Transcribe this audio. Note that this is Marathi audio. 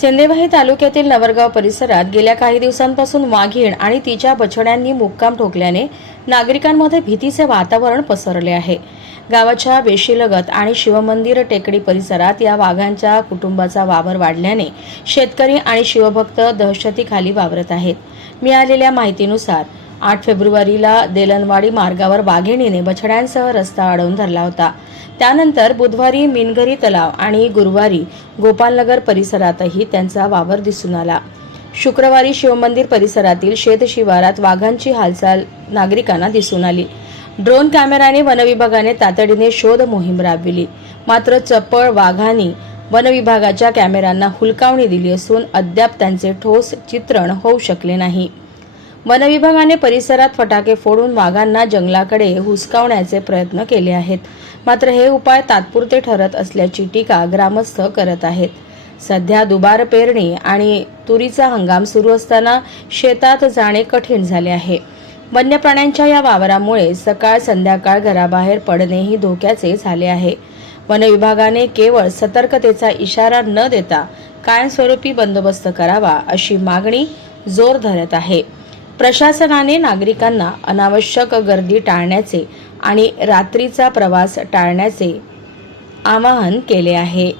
सिंदेवाही तालुक्यातील नवरगाव परिसरात गेल्या काही दिवसांपासून वाघीण आणि तिच्या बछड्यांनी मुक्काम ठोकल्याने नागरिकांमध्ये भीतीचे वातावरण पसरले आहे. गावाच्या वेशीलगत आणि शिवमंदिर टेकडी परिसरात या वाघांच्या कुटुंबाचा वावर वाढल्याने शेतकरी आणि शिवभक्त दहशतीखाली वावरत आहेत. मिळालेल्या माहितीनुसार आठ फेब्रुवारीला देलनवाडी मार्गावर वाघिणीने बछड्यांसह रस्ता अडवून धरला होता. त्यानंतर बुधवारी मिनगरी तलाव आणि गुरुवारी गोपालनगर परिसरातही त्यांचा वावर दिसून आला. शुक्रवारी शिवमंदिर परिसरातील शेत शिवारात वाघांची हालचाल नागरिकांना दिसून आली. ड्रोन कॅमेराने वनविभागाने तातडीने शोध मोहीम राबविली. मात्र चपळ वाघांनी वनविभागाच्या कॅमेऱ्यांना हुलकावणी दिली असून अद्याप त्यांचे ठोस चित्रण होऊ शकले नाही. वनविभागाने परिसरात फटाके फोडून वाघांना जंगलाकडे हुसकावण्याचे प्रयत्न केले आहेत. मात्र हे उपाय तात्पुरते ठरत असल्याची टीका ग्रामस्थ करत आहेत. सध्या दुबार पेरणी आणि तुरीचा हंगाम सुरू असताना शेतात जाणे कठीण झाले आहे. वन्य प्राण्यांच्या या वावरामुळे सकाळ संध्याकाळ घराबाहेर पडणेही धोक्याचे झाले आहे. वनविभागाने केवळ सतर्कतेचा इशारा न देता कायमस्वरूपी बंदोबस्त करावा अशी मागणी जोर धरत आहे. प्रशासनाने नागरिकांना अनावश्यक गर्दी टाळण्याचे आणि रात्रीचा प्रवास टाळण्याचे आवाहन केले आहे.